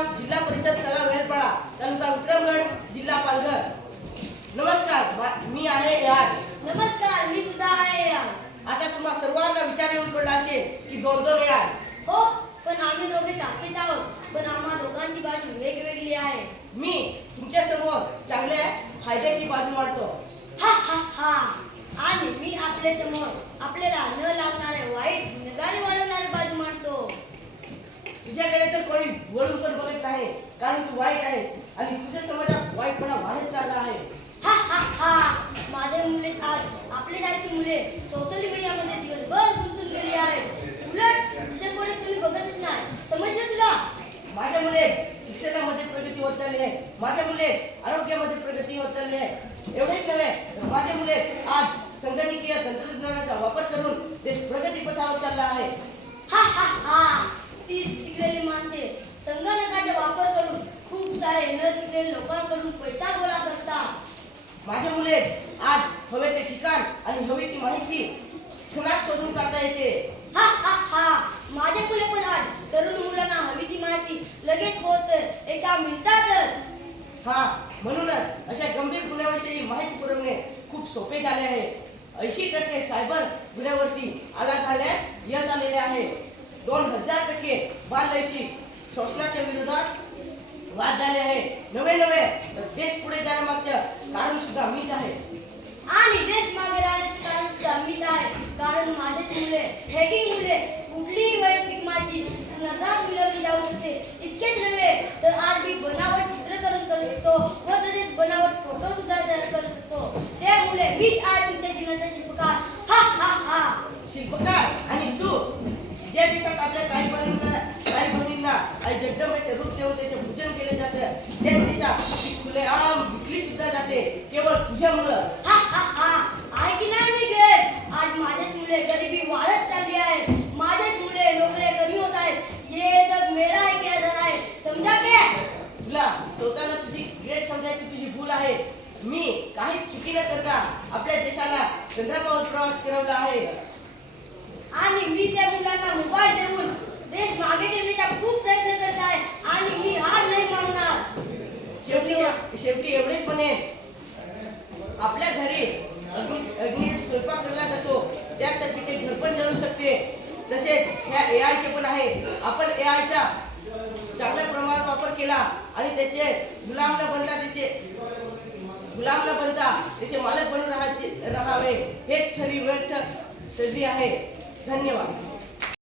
गाव जिल्हा परिषद शाळा वेळपाडा तालुका विक्रमगड जिल्हा पालघर। नमस्कार, मी आहे यार। नमस्कार, मी सुद्धा आहे यार। आता तुम्हा सर्वांना विचार येऊन पडला असेल की दोन दोन यार। हो, पण आम्ही दोघे सारखेच आहोत, पण आम्हा दोघांची बाजू वेगवेगळी आहे। मी तुमच्या समोर चांगल्या फायद्याची बाजू मांडतो। हा हा हा। आणि मी आपल्या समोर आपल्याला न लागणारे वाईट गुन्हेगारी वाढवणारी बाजू मांडतो। तुझ्याकडे तर कोणी वळून पण बघत नाही, कारण तू वाईट आहेस आणि तुझ्या समाजात वाईटपणा वाढत चालला आहे। हा हा हा। माझे मुले आज आपल्यासारखी मुले सोशल मीडियामध्ये दिवसभर गुंतून गेली आहेत। उलट तुझे कोणी तुम्ही बघतच नाही, समजलं तुला? माझ्या मुले शिक्षणामध्ये प्रगती होत चालली आहे, माझ्या मुले आरोग्यामध्ये प्रगती होत चालली आहे। एवढेच नव्हे तर माझे मुले आज संगणकीय तंत्रज्ञानाचा वापर करून देश प्रगती पथावर चालला आहे। हा हा हा। ती शिकलेली माणसे संगणकाचा वापर करून खूप सारे न शिकलेले लोकांकडून पैसा गोळा करतात। माझे मुले आज हवे ते ठिकाण आणि हवी ती माहिती क्षणात शोधून काढता येते। हा हा हा। माझे मुले पण आज तरुण मुलांना हवी ती माहिती लगेच होत एका मिनिटातच। हा, म्हणूनच अशा गंभीर गुन्ह्याविषयी माहिती पुरवणे खूप सोपे झाले आहे। 80% सायबर गुन्ह्यावरती आळा घालण्यात यश आलेले आहे। 2000% बाललैंगिक शोषणाच्या विरोधात वाद झाले आहे। नवे तर देश पुढे जाण्यामागचं कारण सुद्धा मीच आहे। आणि देश मागे राहण्याचे कारण सुद्धा मीच आहे, कारण माझे मुले हॅकिंग मुले कुठलीही वैयक्तिक माहिती नजरात मिळवली जाऊ शकते। इतकेच नव्हे तर आज मी बनावट चित्रकरण करू शकतो व तसेच बनावट फोटो सुद्धा तयार करू शकतो। त्यामुळे मीच आज तुमच्या जीवनाचा शिल्पकार। हा हा हा। शिल्पकार आणि तू ज्या देशात आपल्या काही बहिणींना आई जगदंबेचे रूप देऊन त्याचे पूजन केले जाते, त्या देशात खुलेआम विकली सुद्धा जाते केवळ तुझ्यामुळं। हा हा हा। आहे की नाही मी ग्रेट? आज माझेच मुले गरिबी वाढत चालली आहे, माझेच मुले नोकऱ्या कमी होत आहेत। ये सब मेरा ही कहना है, समझा क्या? तुला स्वतःला तुझी ग्रेट समजायची तुझी भूल आहे। मी काही चुकी न करता आपल्या देशाला चंद्रावर प्रवास करवला आहे आणि मी त्या मुलांना मोबाईल देऊन देश मागे ठेवण्याचा खूप प्रयत्न करत आहे आणि मी हार नाही मानणार। शेवटी एवढेच म्हणेन, आपल्या घरी अग्नी स्वयंपाक केला जातो, त्यासाठी ते घर पण जळू शकते। तसेच ह्या AI चे पण आहे। आपण AI चा चांगल्या प्रमाणात वापर केला आणि त्याचे गुलाम न बनता त्याचे मालक बनून राहावे हेच खरी व्यर्थ संधी आहे। धन्यवाद।